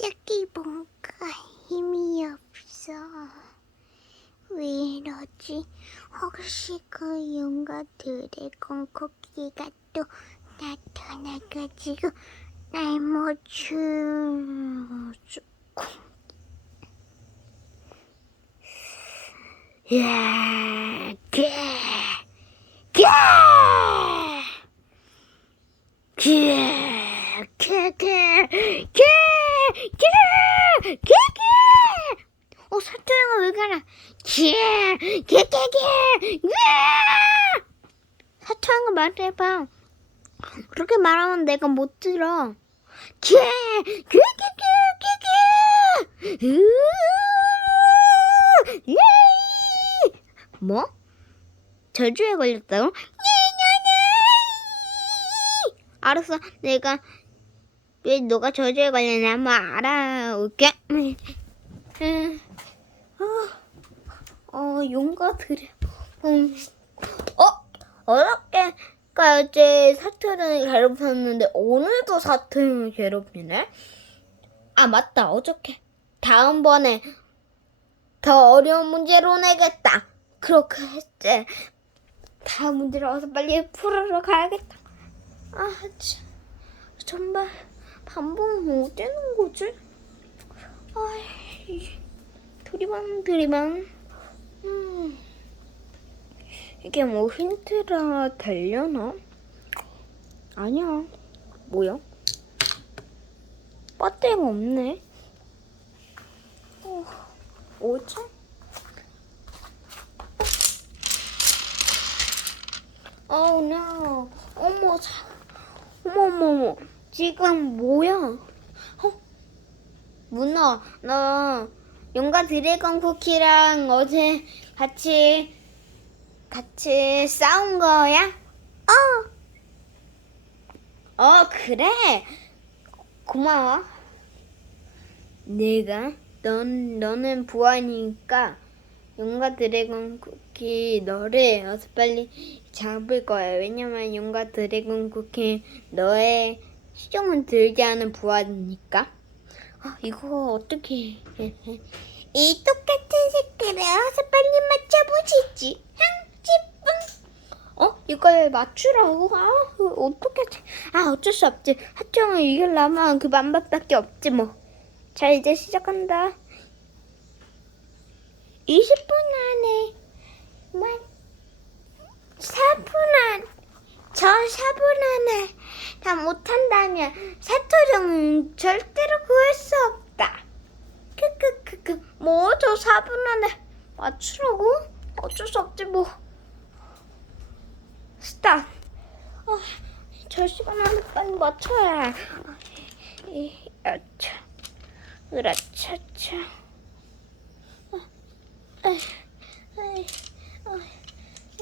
갑자기 뭔가 힘이 없어. 왜 이러지? 혹시 그 용과 드래곤 코끼리가 또 나타나가지고 날 못주... 야, 개, 개, 개, 개, 개, 개, 개, 개, 개. 어, 사토양아 왜 가라? 개, 개, 개, 개, 개. 사토양아 말해봐. 그렇게 말하면 내가 못 들어. 개, 개, 개, 개, 개, 개. 으, 예. 뭐? 저주에 걸렸다고? 냐냐냐! 알았어, 내가 왜 너가 저주에 걸렸냐 한번 알아올게. 음, 어, 어, 용과 드래. 음, 어, 어저께가 어제 사투를 괴롭혔는데 오늘도 사투를 괴롭히네. 아 맞다, 어저께. 다음번에 더 어려운 문제로 내겠다. 그렇게 했지. 다음 문제로 와서 빨리 풀으러 가야겠다. 아, 참. 정말 반복은 못 되는 거지? 아이, 두리만 두리만. 음, 이게 뭐 힌트라 되려나? 아니야. 뭐야? 배터리가 없네. 어, 뭐지? Oh no. 어머, 자, 어머, 어머, 어머. 지금 뭐야? 어? 문어, 너 용과 드래곤 쿠키랑 어제 같이 같이 싸운 거야? 어. 어, 그래. 고마워. 내가 넌 너는 부하니까 용과 드래곤 쿠키 너를 어서 빨리 잡을 거야. 왜냐면 용과 드래곤 쿠키 너의 시종은 들게 하는 부하니까. 아 이거 어떻게? 해? 이 똑같은 색깔을 어서 빨리 맞춰보시지. 향지뿡. 어? 이걸 맞추라고? 아 어떻게? 아 어쩔 수 없지. 하청을 이기려면 그 방법밖에 없지 뭐. 자 이제 시작한다. 20분 안에 만 4분 안, 저 4분 안에 다 못한다면 사토령은 절대로 구할 수 없다. 크크크크, 뭐저 4분 안에 맞추라고? 어쩔 수 없지 뭐. 스탑. 어, 저 시간 안에 빨리 맞춰야. 아차, 으라차차. 에이,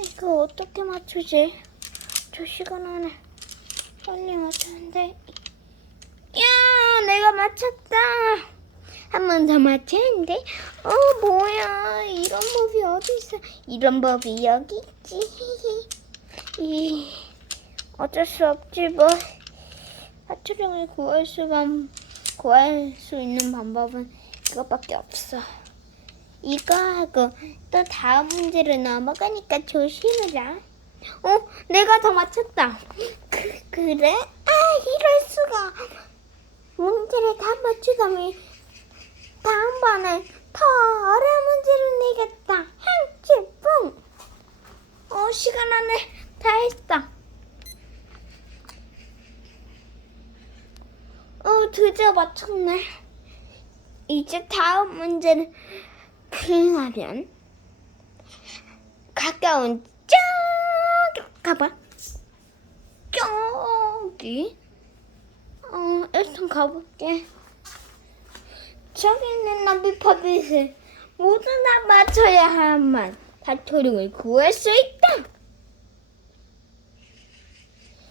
이거 어떻게 맞추지? 저 시간 안에 빨리 맞추는데. 야, 내가 맞췄다. 한 번 더 맞췄는데. 어, 뭐야. 이런 법이 어디 있어? 이런 법이 여기 있지. 이, 어쩔 수 없지, 뭐. 하트령을 구할 수가, 구할 수 있는 방법은 그것밖에 없어. 이거 하고 또 다음 문제로 넘어가니까 조심해라. 어, 내가 더 맞췄다. 그, 그래? 아, 이럴 수가. 문제를 다 맞추다니 다음번에 더 어려운 문제를 내겠다. 한치 뿡. 어, 시간 안에 다 했다. 어, 드디어 맞췄네. 이제 다음 문제는 풀하면 가까운 저기 가봐. 저기. 어 일단 가볼게. 저기 있는 나비 퍼빗을 모두 다 맞춰야만. 다토령을 구할 수 있다.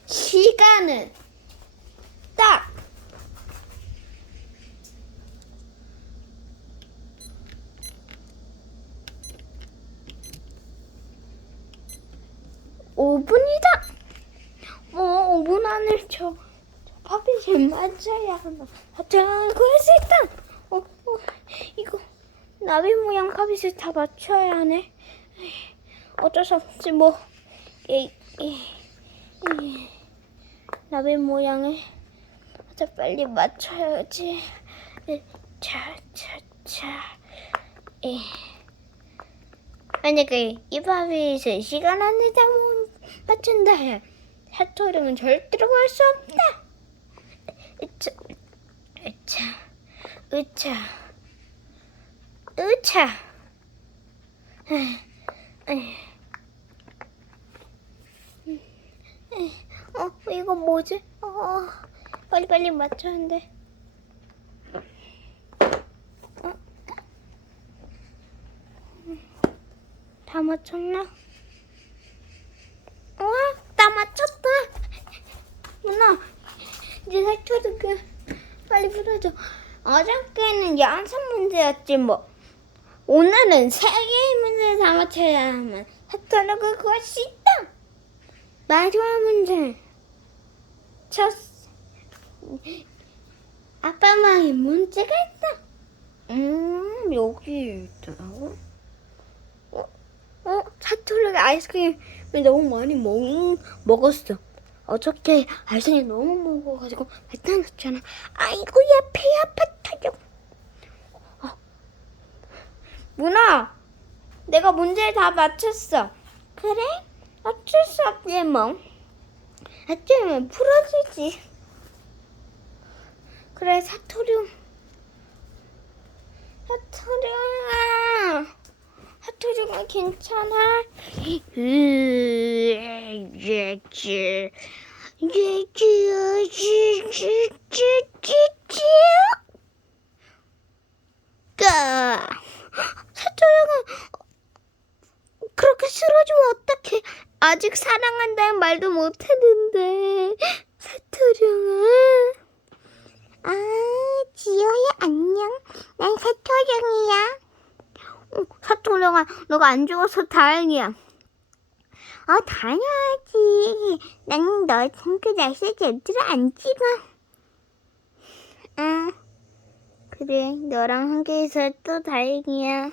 시간은 5분이다. 뭐 5분 안에 저, 저 팝잇이 이렇게 맞춰야 한다. 맞춰, 그럴 수 있다. 어, 어, 이거 나비 모양 카빗을 다 맞춰야 하네. 어쩔 수 없지 뭐. 이, 이, 이, 나비 모양을 자 빨리 맞춰야지. 이, 차, 차, 차. 이. 만약에 이 밥이 시간 안에 다못 맞춘다 해. 사토령은 절대로 갈수 없다. 으차, 으차, 으차, 으차. 어, 이거 뭐지? 어, 빨리 빨리 맞춰야 한대. 어? 다 맞췄나? 와, 다 맞췄다. 누나, 이제 살펴도 그 풀어줘. 어저께는 연습 문제였지 뭐. 오늘은 세 개의 문제를 다 맞춰야 하면 살펴도 그할 수 있다. 마지막 문제. 첫 아빠만의 문제가 있다. 음, 여기 있다고? 어, 어, 사토르가 아이스크림을 너무 많이 먹, 먹었어. 어저께 아이스크림 너무 먹어가지고 나타났잖아. 아이고, 얘배 아파 터져. 어. 문아, 내가 문제를 다 맞췄어. 그래? 어쩔 수 없지 뭐. 어쩌면 풀어주지. 그래, 사토룡. 사토룡아. 괜찮아? 예지, 예지, 예지, 까. 사토룡아, 그렇게 쓰러지면 어떡해? 아직 사랑한다는 말도 못했는데. 사토룡아. 아, 지효야, 안녕. 난 사토룡이야. 어, 사토룡아, 너가 안 죽어서 다행이야. 아, 당연하지. 난너 친구 날씨 제대로 안 찍어. 응. 그래, 너랑 함께 있어 또 다행이야.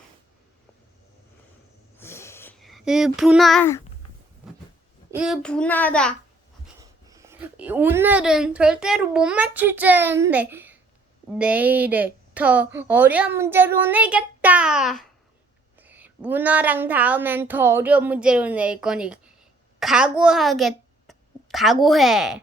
으, 분화. 으, 분하다. 오늘은 절대로 못 맞출 줄 알았는데, 내일에 더 어려운 문제로 내겠다. 문어랑 다음엔 더 어려운 문제로 낼 거니, 각오하겠, 각오해.